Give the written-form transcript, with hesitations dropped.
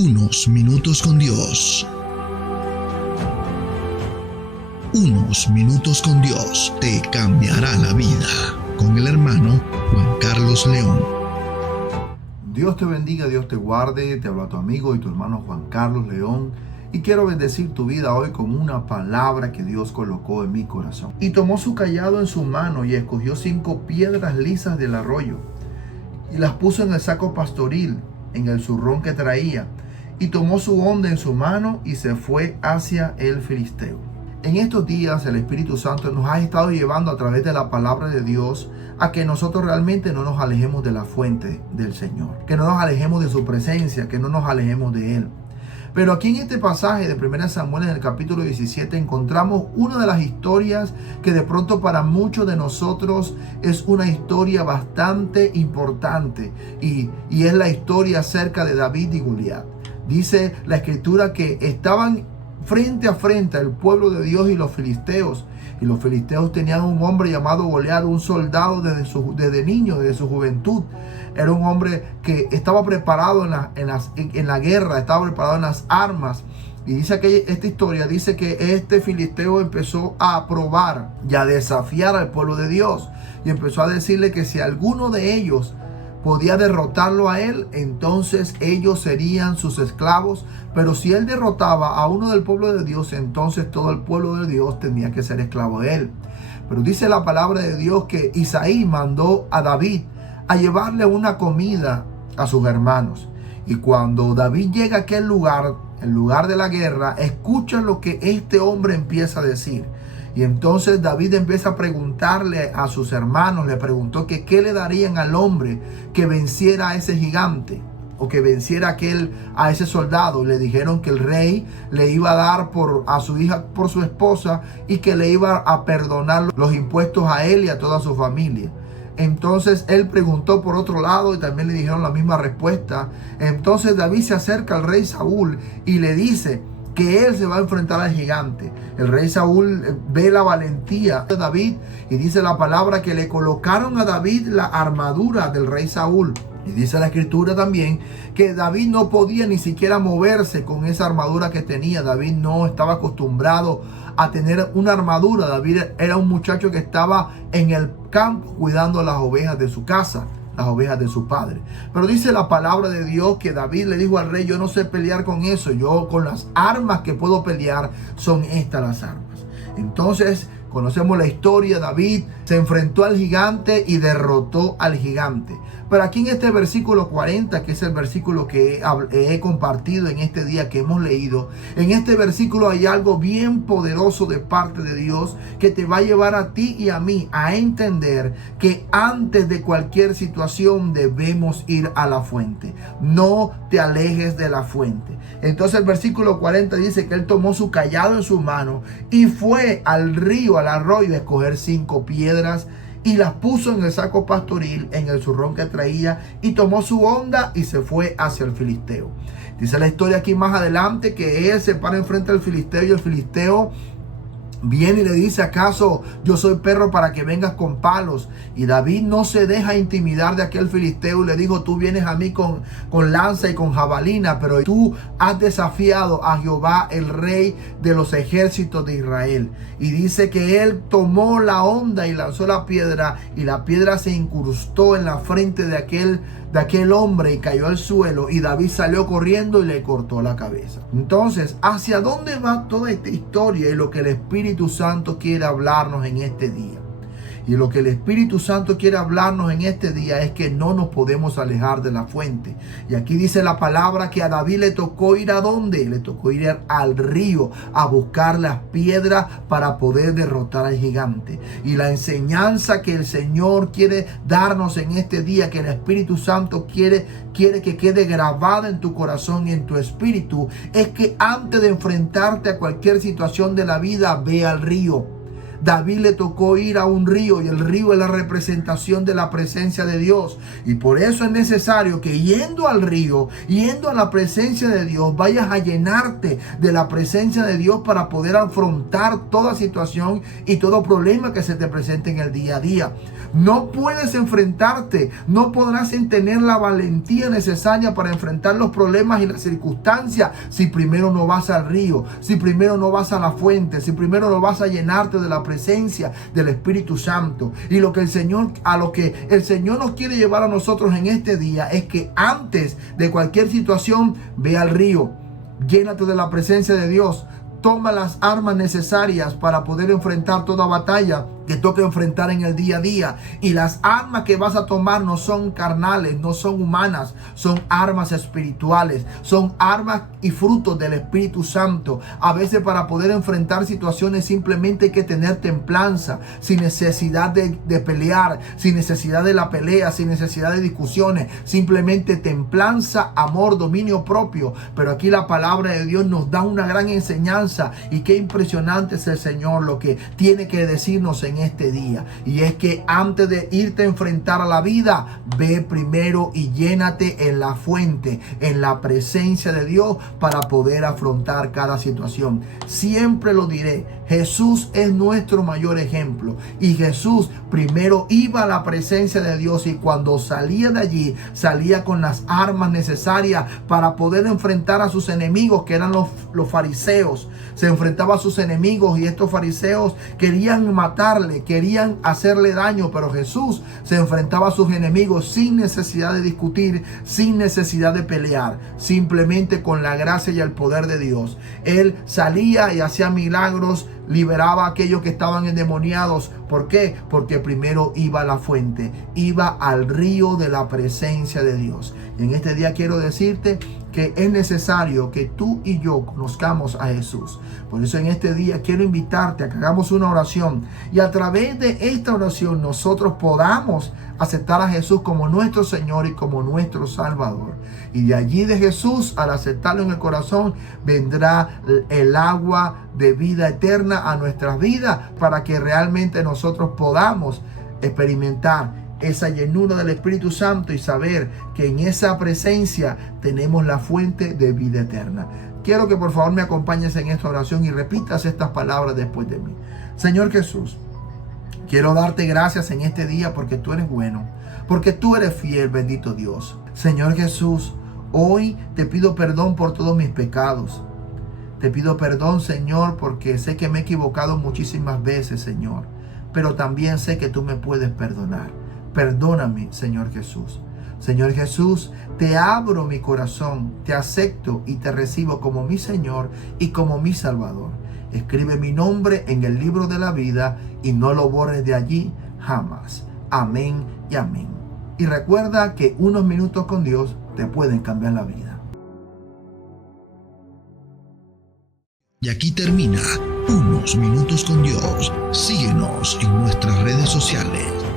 Unos minutos con Dios. Unos minutos con Dios te cambiará la vida. Con el hermano Juan Carlos León. Dios te bendiga, Dios te guarde. Te habla tu amigo y tu hermano Juan Carlos León. Y quiero bendecir tu vida hoy con una palabra que Dios colocó en mi corazón. Y tomó su cayado en su mano y escogió 5 piedras lisas del arroyo. Y las puso en el saco pastoril, en el zurrón que traía. Y tomó su honda en su mano y se fue hacia el filisteo. En estos días el Espíritu Santo nos ha estado llevando a través de la palabra de Dios a que nosotros realmente no nos alejemos de la fuente del Señor, que no nos alejemos de su presencia, que no nos alejemos de Él. Pero aquí en este pasaje de 1 Samuel en el capítulo 17 encontramos una de las historias que de pronto para muchos de nosotros es una historia bastante importante y es la historia acerca de David y Goliat. Dice la escritura que estaban frente a frente el pueblo de Dios y los filisteos. Y los filisteos tenían un hombre llamado Goliat, un soldado desde niño, desde su juventud. Era un hombre que estaba preparado en la guerra, estaba preparado en las armas. Y dice que esta historia dice que este filisteo empezó a probar y a desafiar al pueblo de Dios. Y empezó a decirle que si alguno de ellos podía derrotarlo a él, entonces ellos serían sus esclavos. Pero si él derrotaba a uno del pueblo de Dios, entonces todo el pueblo de Dios tenía que ser esclavo de él. Pero dice la palabra de Dios que Isaí mandó a David a llevarle una comida a sus hermanos. Y cuando David llega a aquel lugar, el lugar de la guerra, escucha lo que este hombre empieza a decir. Y entonces David empieza a preguntarle a sus hermanos, le preguntó que qué le darían al hombre que venciera a ese gigante o que venciera a ese soldado. Le dijeron que el rey le iba a dar a su hija por su esposa y que le iba a perdonar los impuestos a él y a toda su familia. Entonces él preguntó por otro lado y también le dijeron la misma respuesta. Entonces David se acerca al rey Saúl y le dice que él se va a enfrentar al gigante. El rey Saúl ve la valentía de David y dice la palabra que le colocaron a David la armadura del rey Saúl. Y dice la escritura también que David no podía ni siquiera moverse con esa armadura que tenía. David no estaba acostumbrado a tener una armadura. David era un muchacho que estaba en el campo cuidando las ovejas de su casa, las ovejas de su padre. Pero dice la palabra de Dios que David le dijo al rey: yo no sé pelear con eso, yo con las armas que puedo pelear son estas las armas. Entonces conocemos la historia. David se enfrentó al gigante y derrotó al gigante. Pero aquí en este versículo 40, que es el versículo que he compartido en este día que hemos leído, en este versículo hay algo bien poderoso de parte de Dios que te va a llevar a ti y a mí a entender que antes de cualquier situación debemos ir a la fuente. No te alejes de la fuente. Entonces el versículo 40 dice que él tomó su cayado en su mano y fue al río, al arroyo, a escoger 5 piedras y las puso en el saco pastoril, en el zurrón que traía, y tomó su honda y se fue hacia el filisteo. Dice la historia aquí más adelante que él se para enfrente al filisteo y el filisteo viene y le dice: ¿acaso yo soy perro para que vengas con palos? Y David no se deja intimidar de aquel filisteo y le dijo: tú vienes a mí con lanza y con jabalina, pero tú has desafiado a Jehová, el rey de los ejércitos de Israel. Y dice que él tomó la honda y lanzó la piedra, y la piedra se incrustó en la frente de aquel hombre y cayó al suelo, y David salió corriendo y le cortó la cabeza. Entonces, ¿hacia dónde va toda esta historia y lo que el Espíritu Santo quiere hablarnos en este día? Y lo que el Espíritu Santo quiere hablarnos en este día es que no nos podemos alejar de la fuente. Y aquí dice la palabra que a David le tocó ir ¿a dónde? Le tocó ir al río a buscar las piedras para poder derrotar al gigante. Y la enseñanza que el Señor quiere darnos en este día, que el Espíritu Santo quiere que quede grabada en tu corazón y en tu espíritu, es que antes de enfrentarte a cualquier situación de la vida, ve al río. David le tocó ir a un río y el río es la representación de la presencia de Dios. Y por eso es necesario que yendo al río, yendo a la presencia de Dios, vayas a llenarte de la presencia de Dios para poder afrontar toda situación y todo problema que se te presente en el día a día. No puedes enfrentarte, no podrás tener la valentía necesaria para enfrentar los problemas y las circunstancias si primero no vas al río, si primero no vas a la fuente, si primero no vas a llenarte de la presencia del Espíritu Santo. Y a lo que el Señor nos quiere llevar a nosotros en este día es que antes de cualquier situación, ve al río, llénate de la presencia de Dios. Toma las armas necesarias para poder enfrentar toda batalla que toca enfrentar en el día a día. Y las armas que vas a tomar no son carnales, no son humanas, son armas espirituales, son armas y frutos del Espíritu Santo. A veces para poder enfrentar situaciones simplemente hay que tener templanza, sin necesidad de pelear, sin necesidad de la pelea, sin necesidad de discusiones, simplemente templanza, amor, dominio propio. Pero aquí la palabra de Dios nos da una gran enseñanza y qué impresionante es el Señor lo que tiene que decirnos en este día, y es que antes de irte a enfrentar a la vida, ve primero y llénate en la fuente, en la presencia de Dios, para poder afrontar cada situación. Siempre lo diré, Jesús es nuestro mayor ejemplo, y Jesús primero iba a la presencia de Dios, y cuando salía de allí, salía con las armas necesarias para poder enfrentar a sus enemigos, que eran los fariseos. Se enfrentaba a sus enemigos, y estos fariseos querían matarle, querían hacerle daño, pero Jesús se enfrentaba a sus enemigos sin necesidad de discutir, sin necesidad de pelear, simplemente con la gracia y el poder de Dios. Él salía y hacía milagros, liberaba a aquellos que estaban endemoniados. ¿Por qué? Porque primero iba a la fuente, iba al río de la presencia de Dios. Y en este día quiero decirte que es necesario que tú y yo conozcamos a Jesús. Por eso en este día quiero invitarte a que hagamos una oración, y a través de esta oración nosotros podamos aceptar a Jesús como nuestro Señor y como nuestro Salvador. Y de allí de Jesús, al aceptarlo en el corazón, vendrá el agua de vida eterna a nuestras vidas, para que realmente nosotros podamos experimentar esa llenura del Espíritu Santo y saber que en esa presencia tenemos la fuente de vida eterna. Quiero que por favor me acompañes en esta oración y repitas estas palabras después de mí. Señor Jesús, quiero darte gracias en este día porque tú eres bueno, porque tú eres fiel, bendito Dios. Señor Jesús, hoy te pido perdón por todos mis pecados. Te pido perdón, Señor, porque sé que me he equivocado muchísimas veces, Señor, pero también sé que tú me puedes perdonar. Perdóname, Señor Jesús. Señor Jesús, te abro mi corazón, te acepto y te recibo como mi Señor y como mi Salvador. Escribe mi nombre en el libro de la vida y no lo borres de allí jamás. Amén y amén. Y recuerda que unos minutos con Dios te pueden cambiar la vida. Y aquí termina Unos Minutos con Dios. Síguenos en nuestras redes sociales.